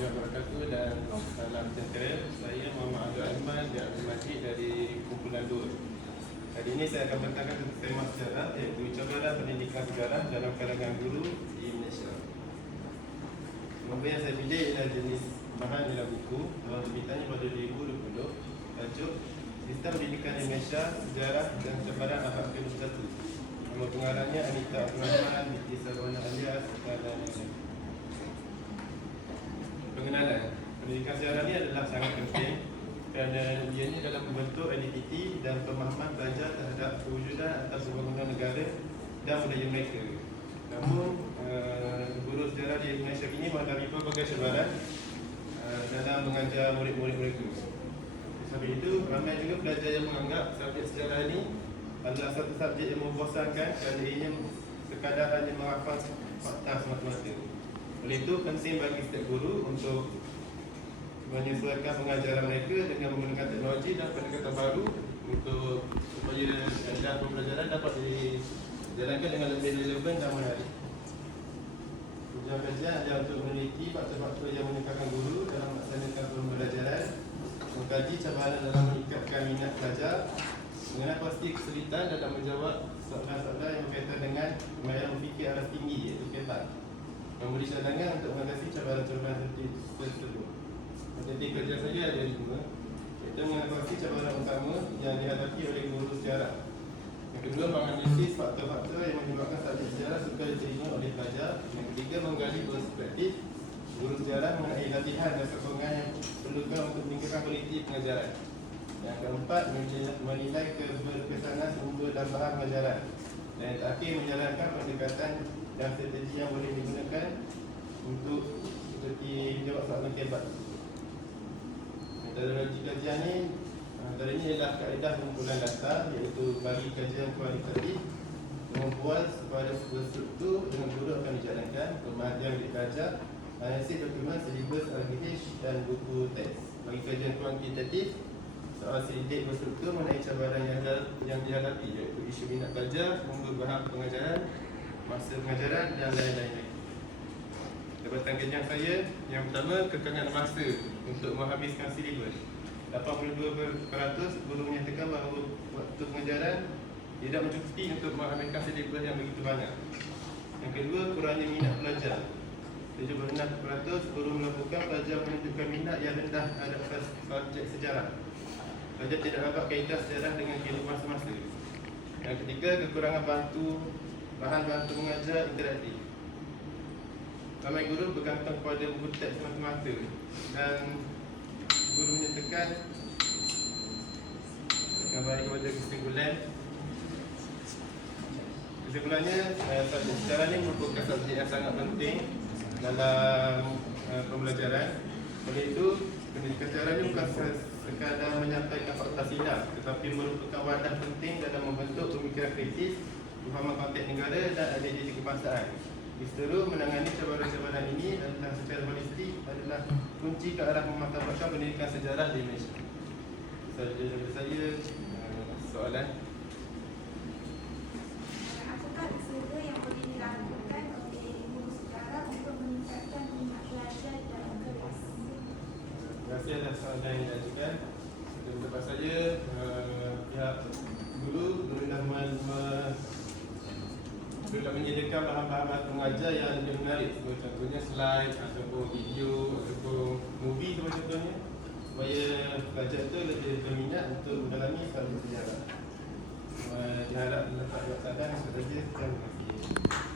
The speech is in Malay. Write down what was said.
wabarakatuh dan salam sejahtera. Saya Muhammad Abdul Azman dan Majid dari kumpulan DUR. Hari ini saya akan bentangkan tentang tema sejarah iaitu cabaran pendidikan sejarah dalam kalangan guru di Malaysia. Nombor yang saya pilih ialah jenis bahan dalam buku dalam terbitannya pada 2020 tajuk Sistem Pendidikan di Malaysia Sejarah dan Cabaran Abad ke-21 Nama pengarangnya Anita Abdul Rahman, Binti Sarwana Alias dan lain-lain pendidikan sejarah ni adalah sangat penting kerana ianya dalam membentuk identiti dan pemahaman pelajar terhadap kewujudan atau pembangunan negara dan budaya mereka. Namun, uh, guru sejarah di Malaysia ini mengalami pelbagai cabaran uh, dalam mengajar murid-murid mereka. Sebab itu, ramai juga pelajar yang menganggap subjek sejarah ini adalah satu subjek yang membosankan kerana ianya sekadar hanya menghafal fakta semata-mata. Oleh itu penting bagi setiap guru untuk menyesuaikan pengajaran mereka dengan menggunakan teknologi dan pendekatan baru untuk supaya kaedah pembelajaran dapat dijalankan dengan lebih relevan dan menarik. Tujuan kajian adalah untuk meneliti faktor-faktor yang menyebabkan guru dalam melaksanakan pembelajaran, mengkaji cabaran dalam meningkatkan minat pelajar, mengenai pasti kesulitan dalam menjawab soalan-soalan yang berkaitan dengan kemahiran berfikir aras tinggi iaitu KEPAT memberi cadangan untuk mengatasi cabaran-cabaran tersebut. Jadi kerja saya ada lima. Iaitu mengatasi cabaran utama yang dihadapi oleh guru sejarah. Yang kedua, menganalisis faktor-faktor yang menyebabkan subjek sejarah suka diterima oleh pelajar. Yang ketiga, menggali perspektif guru sejarah mengenai latihan dan sokongan yang perlukan untuk meningkatkan kualiti pengajaran. Yang keempat, menilai keberkesanan sumber dan bahan pengajaran. Dan yang terakhir, menjalankan pendekatan dan strategi yang boleh digunakan untuk seperti menjawab soalan kebat. Metodologi kajian ni antaranya ialah kaedah pengumpulan data iaitu bagi kajian kualitatif membuat kepada sebuah struktur dengan guru akan dijalankan bilik belajar analisis dokumen silibus RGH dan buku teks. Bagi kajian kuantitatif soal selidik berstruktur mengenai cabaran yang, yang dihadapi iaitu isu minat belajar, umur bahan pengajaran masa pengajaran dan lain-lain Jabatan kajian saya yang pertama kekangan masa untuk menghabiskan silibus. 82% guru menyatakan bahawa waktu pengajaran tidak mencukupi untuk menghabiskan silibus yang begitu banyak. Yang kedua kurangnya minat pelajar 76% guru melakukan pelajar menunjukkan minat yang rendah terhadap subjek sejarah. Pelajar tidak dapat kaitan sejarah dengan kehidupan semasa. Yang ketiga kekurangan bantu bahan bantu mengajar interaktif. Ramai guru bergantung pada buku teks semata-mata. Dan guru menyatakan gambar kepada kesimpulan. Kesimpulannya, eh, sejarah ini merupakan subjek yang sangat penting dalam uh, pembelajaran. Oleh itu, pendidikan sejarah ini bukan sekadar menyampaikan fakta silam Tetapi merupakan wadah penting dalam membentuk pemikiran kritis Pemahaman konteks negara dan identiti kebangsaan Diseru menangani cabaran-cabaran ini adalah secara holistik adalah kunci ke arah mematapkan pendidikan sejarah di Malaysia. Saja dari saya uh, soalan. Apakah usaha yang boleh dilakukan oleh guru sejarah untuk meningkatkan minat pelajar dalam kelas? Terima kasih atas soalan yang diajukan. Untuk pendapat saya, uh, pihak guru guru dah sudah menyediakan bahan-bahan mengajar yang lebih menarik seperti contohnya slide ataupun video ataupun movie seperti contohnya supaya pelajar itu lebih berminat untuk mendalami soal sejarah. Uh, diharap dapat dilaksanakan sebagai terima.